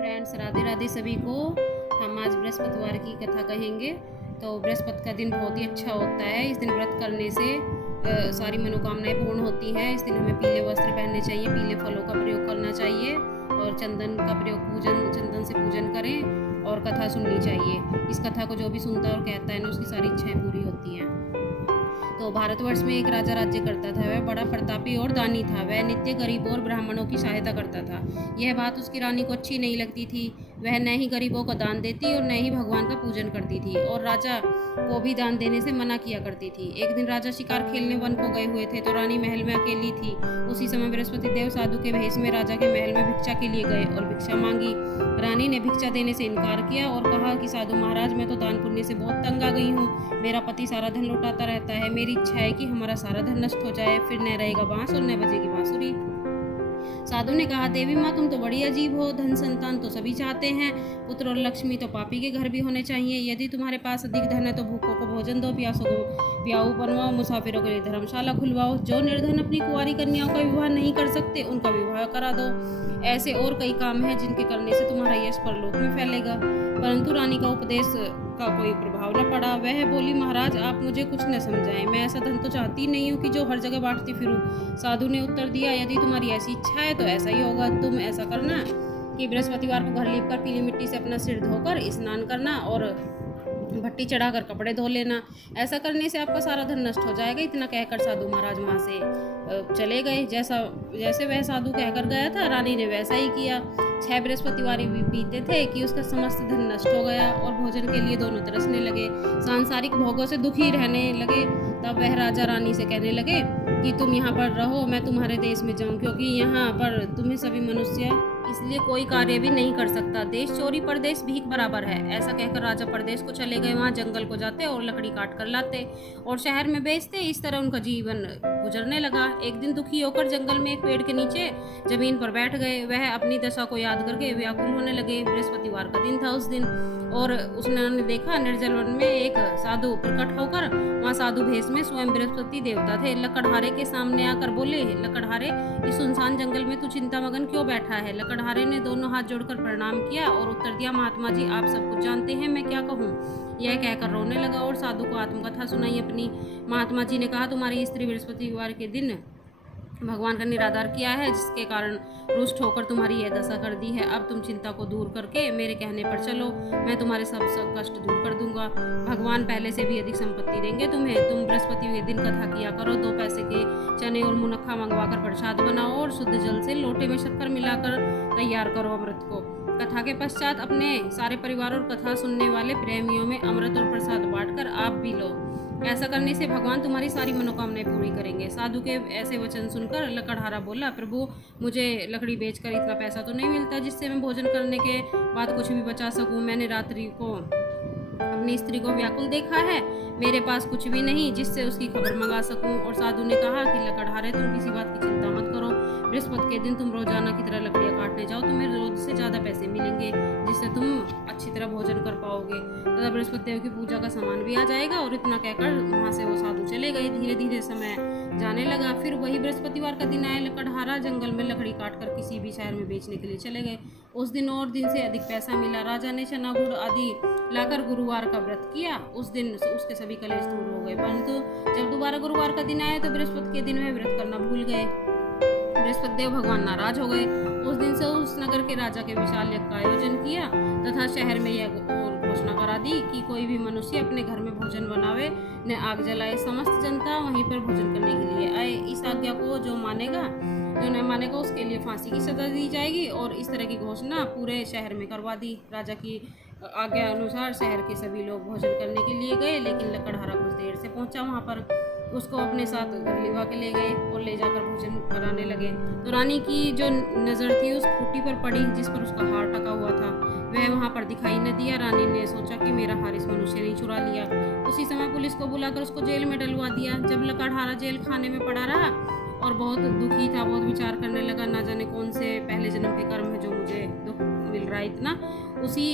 Friends, Radhe Radhe सभी को। हम आज बृहस्पतिवार की कथा कहेंगे। तो बृहस्पति का दिन बहुत ही अच्छा होता है। इस दिन व्रत करने से सारी मनोकामनाएं पूर्ण होती हैं। इस दिन हमें पीले वस्त्र पहनने चाहिए, पीले फलों का प्रयोग करना चाहिए और चंदन का प्रयोग चंदन से पूजन करें और कथा सुननी चाहिए। इस कथा को जो भी सुनता है और कहता है ना, उसकी सारी इच्छाएं पूरी होती हैं। तो भारतवर्ष में एक राजा राज्य करता था। वह बड़ा प्रतापी और दानी था। वह नित्य गरीबों और ब्राह्मणों की सहायता करता था। यह बात उसकी रानी को अच्छी नहीं लगती थी। वह न ही गरीबों को दान देती और न ही भगवान का पूजन करती थी और राजा को भी दान देने से मना किया करती थी। एक दिन राजा शिकार खेलने वन को गए हुए थे तो रानी महल में अकेली थी। उसी समय बृहस्पति देव साधु के भेष में राजा के महल में भिक्षा के लिए गए और भिक्षा मांगी। रानी ने भिक्षा देने से इनकार किया और कहा कि साधु महाराज, मैं तो दान पुण्य से बहुत तंग आ गई हूँ। मेरा पति सारा धन लुटाता रहता है। मेरी इच्छा है कि हमारा सारा धन नष्ट हो जाए, फिर न रहेगा बांस और न बजेगी बांसुरी। साधु ने कहा, देवी माँ, तुम तो बड़ी अजीब हो। धन संतान तो सभी चाहते हैं, पुत्र और लक्ष्मी तो पापी के घर भी होने चाहिए। यदि तुम्हारे पास अधिक धन है तो भूखों को भोजन दो, प्यासों को प्याऊ बनवाओ, मुसाफिरों के लिए धर्मशाला खुलवाओ। जो निर्धन अपनी कुंवारी कन्याओं का विवाह नहीं कर सकते, उनका विवाह करा दो। ऐसे और कई काम हैं जिनके करने से तुम्हारा यश परलोक में फैलेगा। परंतु रानी का उपदेश का कोई प्रभाव न पड़ा। वह बोली, महाराज, आप मुझे कुछ न समझाएं। मैं ऐसा धन तो चाहती नहीं हूँ कि जो हर जगह बांटती फिरूं। साधु ने उत्तर दिया, यदि तुम्हारी ऐसी इच्छा है तो ऐसा ही होगा। तुम ऐसा करना कि बृहस्पतिवार को घर लीपकर पीली मिट्टी से अपना सिर धोकर स्नान करना और भट्टी चढ़ाकर कपड़े धो लेना। ऐसा करने से आपका सारा धन नष्ट हो जाएगा। इतना कहकर साधु महाराज वहाँ से चले गए। जैसे वह साधु कहकर गया था, रानी ने वैसा ही किया। 6 बृहस्पतिवार भी बीते थे कि उसका समस्त धन नष्ट हो गया और भोजन के लिए दोनों तरसने लगे। सांसारिक भोगों से दुखी रहने लगे। तब वह राजा रानी से कहने लगे कि तुम यहाँ पर रहो, मैं तुम्हारे देश में जाऊँ, क्योंकि यहाँ पर तुम्हें सभी मनुष्य इसलिए कोई कार्य भी नहीं कर सकता। देश चोरी परदेश भीख बराबर है। ऐसा कहकर राजा परदेश को चले गए। वहाँ जंगल को जाते और लकड़ी काट कर लाते और शहर में बेचते। इस तरह उनका जीवन गुजरने लगा। एक दिन दुखी होकर जंगल में एक पेड़ के नीचे जमीन पर बैठ गए। वह अपनी दशा को याद करके व्याकुल होने लगे। बृहस्पतिवार का दिन था उस दिन और उसने देखा निर्जल वन में एक साधु प्रकट होकर। वहाँ साधु भेष में स्वयं बृहस्पति देवता थे। लकड़हारे के सामने आकर बोले, लकड़हारे, इस सुनसान जंगल में तू चिंता मगन क्यों बैठा है? लकड़हारे ने दोनों हाथ जोड़कर प्रणाम किया और उत्तर दिया, महात्मा जी, आप सब कुछ जानते हैं, मैं क्या कहूँ? यह कहकर रोने लगा और साधु को आत्मकथा सुनाई अपनी। महात्मा जी ने कहा, तुम्हारी स्त्री बृहस्पतिवार के दिन भगवान का निरादर किया है, जिसके कारण रुष्ट होकर तुम्हारी यह दशा कर दी है। अब तुम चिंता को दूर करके मेरे कहने पर चलो, मैं तुम्हारे सब कष्ट दूर कर दूंगा। भगवान पहले से भी अधिक संपत्ति देंगे तुम्हें। तुम बृहस्पति के दिन कथा किया करो। 2 पैसे के चने और मुनक्खा मंगवाकर प्रसाद बनाओ और शुद्ध जल से लोटे में शक्कर मिलाकर तैयार करो अमृत को। कथा के पश्चात अपने सारे परिवार और कथा सुनने वाले प्रेमियों में अमृत और प्रसाद बांटकर आप भी लो। ऐसा करने से भगवान तुम्हारी सारी मनोकामनाएं पूरी करेंगे। साधु के ऐसे वचन सुनकर लकड़हारा बोला, प्रभु, मुझे लकड़ी बेचकर इतना पैसा तो नहीं मिलता जिससे मैं भोजन करने के बाद कुछ भी बचा सकूं। मैंने रात्रि को अपनी स्त्री को व्याकुल देखा है। मेरे पास कुछ भी नहीं जिससे उसकी खबर मंगा सकूं। और साधु ने कहा कि लकड़हारे, तुम किसी बात की चिंता मत करो। बृहस्पति के दिन तुम रोजाना की तरह लकड़ियाँ काटने जाओ, तुम्हें रोज से ज़्यादा पैसे मिलेंगे जिससे तुम अच्छी तरह भोजन कर पाओगे। तथा बृहस्पति देव की पूजा का सामान भी आ जाएगा। और इतना कहकर वहाँ से वो साधु चले गए। धीरे धीरे समय जाने लगा। फिर वही बृहस्पतिवार का दिन आया। लकड़हारा जंगल में लकड़ी काटकर किसी भी शहर में बेचने के लिए चले गए। उस दिन और दिन से अधिक पैसा मिला। राजा ने चना गुड़ आदि लाकर गुरुवार का व्रत किया। उस दिन उसके सभी कलेश दूर हो गए। परंतु जब दोबारा गुरुवार का दिन आया तो बृहस्पति के दिन वह व्रत करना भूल गए। बृहस्पति देव भगवान नाराज हो गए। उस दिन से उस नगर के राजा के विशाल यज्ञ का आयोजन किया तथा शहर में यह घोषणा करा दी कि कोई भी मनुष्य अपने घर में भोजन बनावे न आग जलाए। समस्त जनता वहीं पर भोजन करने के लिए आए। इस आज्ञा को जो न मानेगा उसके लिए फांसी की सजा दी जाएगी। और इस तरह की घोषणा पूरे शहर में करवा दी। राजा की आज्ञा अनुसार शहर के सभी लोग भोजन करने के लिए गए, लेकिन लकड़हारा कुछ देर से पहुंचा वहां पर। उसको अपने साथ घर लिवा के ले गए और ले जाकर भोजन कराने लगे। तो रानी की जो नज़र थी उस खूंटी पर पड़ी जिस पर उसका हार टका हुआ था। वह वहाँ पर दिखाई न दिया। रानी ने सोचा कि मेरा हार इस मनुष्य ने चुरा लिया। उसी समय पुलिस को बुलाकर उसको जेल में डलवा दिया। जब लकड़हारा जेल खाने में पड़ा रहा और बहुत दुखी था, बहुत विचार करने लगा, ना जाने कौन से पहले जन्म के कर्म है जो मुझे दुख मिल रहा है इतना। उसी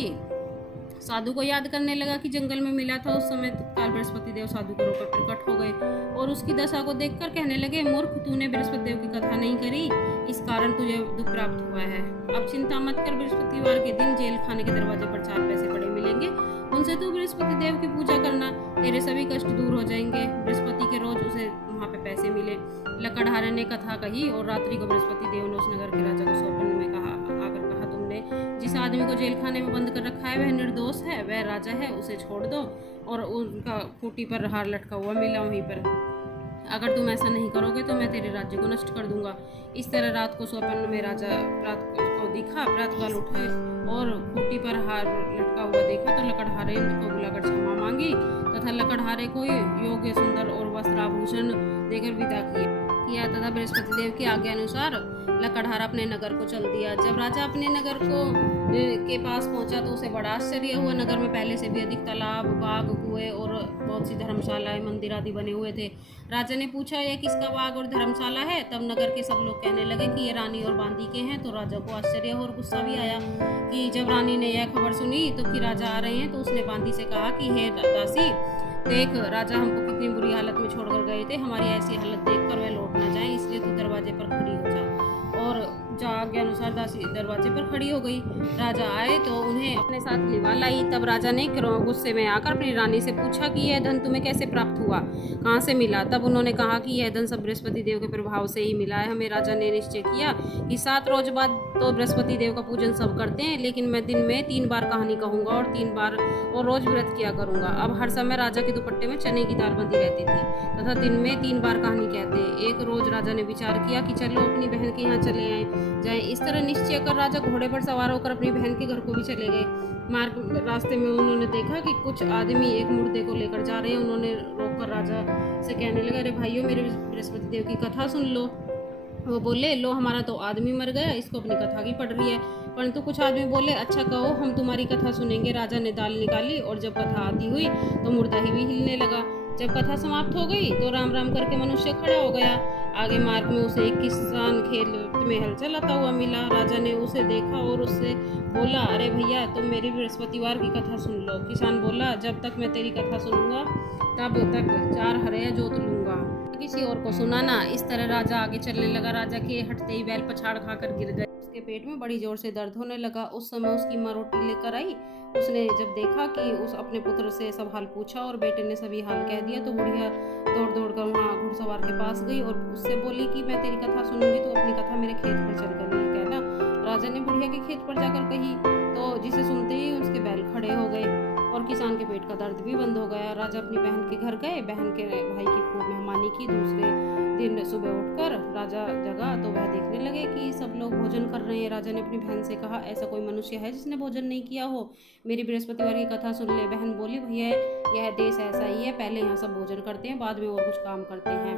साधु को याद करने लगा कि जंगल में मिला था। उस समय तत्काल बृहस्पति देव साधु के रूप में प्रकट हो गए और उसकी दशा को देखकर कहने लगे, मूर्ख, तूने बृहस्पति देव की कथा नहीं करी। इस कारण तुझे दुख प्राप्त हुआ है। अब चिंता मत कर, बृहस्पतिवार के दिन जेल खाने के दरवाजे पर 4 पैसे पड़े मिलेंगे, उनसे तू बृहस्पति देव की पूजा करना, तेरे सभी कष्ट दूर हो जाएंगे। बृहस्पति के रोज उसे वहाँ पे पैसे मिले। लकड़हारे ने कथा कही और रात्रि को बृहस्पति देव ने उस नगर के राजा को स्वप्न में आकर कहा, तुमने जिस आदमी को जेल खाने में बंद कर रखा है वह निर्दोष है, वह राजा है, उसे छोड़ दो। और उनका खूंटी पर हार लटका हुआ मिला वहीं पर। अगर तुम ऐसा नहीं करोगे तो मैं तेरे राज्य को नष्ट कर दूंगा। इस तरह रात को स्वप्न में राजा रात को दिखा, प्रातःकाल उठे और खूंटी पर हार लटका हुआ देखा तो लकड़हारे को बुलाकर क्षमा मांगी तथा लकड़हारे को योग्य सुंदर और वस्त्राभूषण देकर विदा किया तथा बृहस्पति देव की आज्ञा अनुसार लकड़हारा अपने नगर को चल दिया। जब राजा अपने नगर के पास पहुंचा तो उसे बड़ा आश्चर्य हुआ। नगर में पहले से भी अधिक तालाब, बाग, कुएं और बहुत सी धर्मशालाएं, मंदिर आदि बने हुए थे। राजा ने पूछा, यह किसका बाग और धर्मशाला है? तब नगर के सब लोग कहने लगे कि ये रानी और बांदी के हैं। तो राजा को आश्चर्य और गुस्सा भी आया कि जब रानी ने यह खबर सुनी तो कि राजा आ रहे हैं तो उसने बांदी से कहा कि हे दासी, देख राजा हमको कितनी बुरी हालत में छोड़कर गए थे, हमारी ऐसी हालत देखकर वह लौट ना जाए, इसलिए तू दरवाजे पर खड़ी हो जा। और आज्ञा अनुसार दासी दरवाजे पर खड़ी हो गई। राजा आए तो उन्हें अपने साथ लिवा लाई। तब राजा ने गुस्से में आकर अपनी रानी से पूछा कि यह धन तुम्हें कैसे प्राप्त हुआ, कहाँ से मिला? तब उन्होंने कहा कि यह धन सब बृहस्पति देव के प्रभाव से ही मिला है। हमें राजा ने निश्चय किया कि 7 रोज बाद तो बृहस्पति देव का पूजन सब करते हैं, लेकिन मैं दिन में 3 बार कहानी कहूँगा और 3 बार और रोज व्रत किया करूँगा। अब हर समय राजा के दुपट्टे में चने की दाल बंधी रहती थी तथा दिन में 3 बार कहानी कहते। एक रोज राजा ने विचार किया कि चलो अपनी बहन के यहाँ चले जाए। इस तरह निश्चय कर राजा घोड़े पर सवार होकर अपनी बहन के घर को भी चले गए। मार्ग रास्ते में उन्होंने देखा कि कुछ आदमी एक मुर्दे को लेकर जा रहे हैं। उन्होंने रोककर राजा से कहने लगे, अरे भाइयों, मेरे बृहस्पति देव की कथा सुन लो। वो बोले, लो हमारा तो आदमी मर गया, इसको अपनी कथा की पड़ रही है। परंतु कुछ आदमी बोले, अच्छा कहो, हम तुम्हारी कथा सुनेंगे। राजा ने दाल निकाली और जब कथा आती हुई तो मुर्दा ही भी हिलने लगा। जब कथा समाप्त हो गई तो राम राम करके मनुष्य खड़ा हो गया। आगे मार्ग में उसे एक किसान खेत में हल चलाता हुआ मिला। राजा ने उसे देखा और उससे बोला, अरे भैया, तुम मेरी बृहस्पतिवार की कथा सुन लो। किसान बोला, जब तक मैं तेरी कथा सुनूंगा तब तक 4 हरया जोत लूंगा, किसी और को सुनाना। इस तरह राजा आगे चलने लगा। राजा के हटते ही बैल पछाड़ खाकर गिर गए। उसके पेट में बड़ी जोर से दर्द होने लगा। उस समय उसकी माँ रोटी लेकर आई। उसने जब देखा कि उस अपने पुत्र से सब हाल पूछा और बेटे ने सभी हाल कह दिया तो बुढ़िया दौड़ दौड़ कर वहाँ घुड़सवार के पास गई और उससे बोली कि मैं तेरी कथा सुनूंगी, तो अपनी कथा मेरे खेत पर चलकर नहीं कहना। राजा ने बुढ़िया के खेत पर जाकर कही तो जिसे सुनते ही उसके बैल खड़े हो गए और किसान के पेट का दर्द भी बंद हो गया। राजा अपनी बहन के घर गए। बहन के भाई की खूब मेहमानी की। दूसरे दिन सुबह उठकर राजा जगा तो वह देखने लगे कि सब लोग भोजन कर रहे हैं। राजा ने अपनी बहन से कहा, ऐसा कोई मनुष्य है जिसने भोजन नहीं किया हो? मेरी बृहस्पतिवार की कथा सुन ले। बहन बोली, भैया यह देश ऐसा ही है, पहले यहाँ सब भोजन करते हैं, बाद में और कुछ काम करते हैं।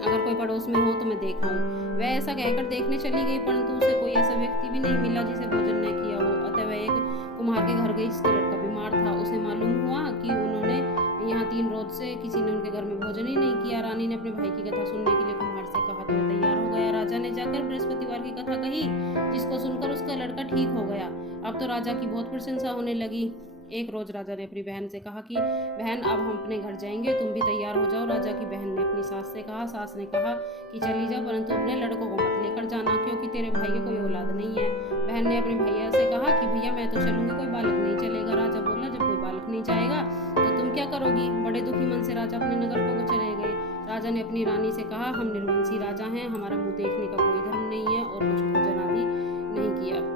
अगर कोई पड़ोस में हो तो मैं देखा हूँ। वह ऐसा कहकर देखने चली गई, परंतु उसे कोई ऐसा व्यक्ति भी नहीं मिला जिसे भोजन न किया हो। अतः वह एक कुम्हार के घर गई जिसका लड़का बीमार था। उसे मालूम हुआ कि उन्होंने यहाँ 3 रोज से किसी ने उनके घर में भोजन ही नहीं किया। रानी ने अपने भाई की कथा सुनने के लिए कुम्हार से कहा तो वह तैयार हो गया। राजा ने जाकर बृहस्पतिवार की कथा कही, जिसको सुनकर उसका लड़का ठीक हो गया। अब तो राजा की बहुत प्रशंसा होने लगी। एक रोज राजा ने अपनी बहन से कहा कि बहन, अब हम अपने घर जाएंगे, तुम भी तैयार हो जाओ। राजा की बहन ने अपनी सास से कहा। सास ने कहा कि चली जा, परंतु अपने लड़कों को मत लेकर जाना, क्योंकि तेरे भाई की कोई औलाद नहीं है। बहन ने अपने भैया से कहा कि भैया मैं तो चलूंगी, कोई बालक नहीं चलेगा। राजा बोला, जब कोई बालक नहीं जाएगा तो तुम क्या करोगी? बड़े दुखी मन से राजा अपने नगर को चले गए। राजा ने अपनी रानी से कहा, हम निर्वंशी राजा हैं, हमारा मुँह देखने का कोई धर्म नहीं है और कुछ भोजन आदि नहीं किया।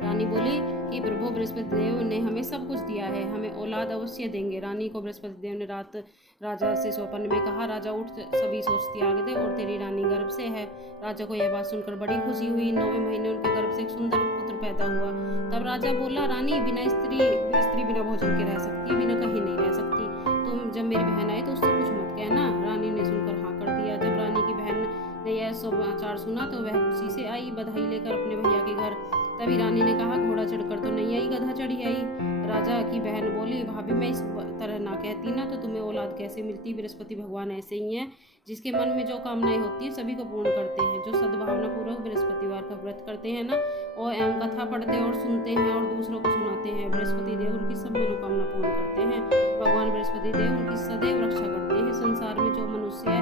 रानी बोली कि प्रभु बृहस्पति देव ने हमें सब कुछ दिया है, हमें औलाद अवश्य देंगे। रानी को बृहस्पति देव ने रात राजा से स्वप्न में कहा, राजा उठ, सभी सोच त्याग दे और तेरी रानी गर्भ से है। राजा को यह बात सुनकर बड़ी खुशी हुई। 9वें महीने उनके गर्भ से एक सुंदर पुत्र पैदा हुआ। तब राजा बोला, रानी, बिना स्त्री बिना भोजन के रह सकती है, बिना कहीं नहीं रह सकती। तुम जब मेरी बहन आए तो उससे कुछ मत कहना। रानी ने सुनकर हाँ कर दिया। जब रानी की बहन ने यह समाचार सुना तो वह खुशी से आई, बधाई लेकर अपने भैया के घर। तभी रानी ने कहा, घोड़ा चढ़कर तो नहीं आई, गधा चढ़ी आई। राजा की बहन बोली, भाभी मैं इस तरह ना कहती ना तो तुम्हें औलाद कैसे मिलती? बृहस्पति भगवान ऐसे ही हैं, जिसके मन में जो कामनाएं होती है सभी को पूर्ण करते हैं। जो सद्भावना पूर्वक बृहस्पतिवार का व्रत करते हैं ना, और एवं कथा पढ़ते और सुनते हैं और दूसरों को सुनाते हैं, बृहस्पति देव उनकी सब मनोकामना पूर्ण करते हैं। भगवान बृहस्पति देव उनकी सदैव रक्षा करते हैं। संसार में जो मनुष्य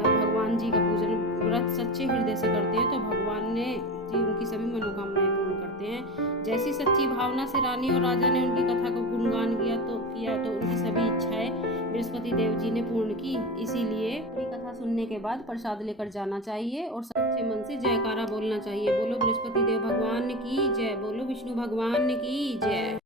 भगवान जी का पूजन व्रत सच्चे हृदय से करते हैं तो भगवान ने जी उनकी सभी मनोकामनाएं पूर्ण करते हैं। जैसी सच्ची भावना से रानी और राजा ने उनकी कथा का गुणगान किया तो उनकी सभी इच्छाएं बृहस्पति देव जी ने पूर्ण की। इसीलिए पूरी कथा सुनने के बाद प्रसाद लेकर जाना चाहिए और सच्चे मन से जयकारा बोलना चाहिए। बोलो बृहस्पति देव भगवान की जय, बोलो विष्णु भगवान की जय।